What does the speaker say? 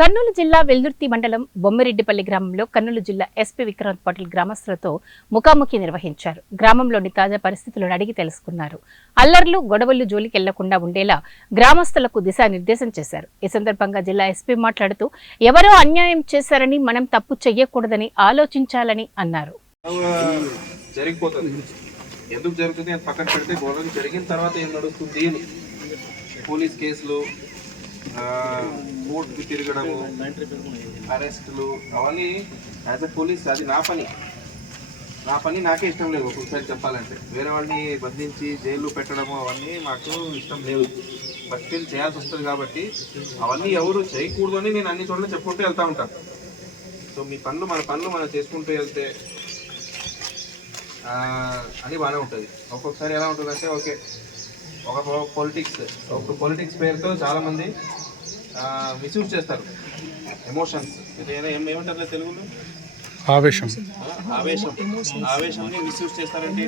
కర్నూలు జిల్లా వెల్దుర్తి మండలం బొమ్మిరెడ్డిపల్లి గ్రామంలో కర్నూలు జిల్లా ఎస్పీ విక్రాంత్ పాటిల్ గ్రామస్తులతో ముఖాముఖి నిర్వహించారు. గ్రామంలోని తాజా పరిస్థితులను అడిగి తెలుసుకున్నారు. అల్లర్లు గొడవలు జోలికి వెళ్లకుండా ఉండేలా గ్రామస్తులకు దిశానిర్దేశం చేశారు. ఈ సందర్భంగా జిల్లా ఎస్పీ మాట్లాడుతూ ఎవరో అన్యాయం చేశారని మనం తప్పు చెయ్యకూడదని ఆలోచించాలని అన్నారు. ఎందుకు జరుగుతుంది అని పక్కన పెడితే గొడవలు జరిగిన తర్వాత ఏం నడుస్తుంది, పోలీస్ కేసులు, కోర్టుకు తిరగడము, అరెస్టులు, అవన్నీ యాజ్ అ పోలీస్ అది నా పని నాకే ఇష్టం లేదు. ఒక్కొక్కసారి చెప్పాలంటే వేరే వాళ్ళని బంధించి జైలు పెట్టడము అవన్నీ మాకు ఇష్టం లేదు. బట్ స్టిల్ చేయాల్సి వస్తుంది కాబట్టి అవన్నీ ఎవరు చేయకూడదు అని నేను అన్ని చోట్ల చెప్పుకుంటూ వెళ్తూ ఉంటాను. సో మీ పనులు మనం చేసుకుంటూ వెళ్తే అని బాగానే ఉంటుంది. ఒక్కొక్కసారి ఎలా ఉంటుందంటే ఓకే ఒక పొలిటిక్స్ పేరుతో చాలామంది మిస్యూజ్ చేస్తారు ఎమోషన్స్. ఏమంటారు తెలుగులో? ఆవేశంని మిస్యూజ్ చేస్తారంటే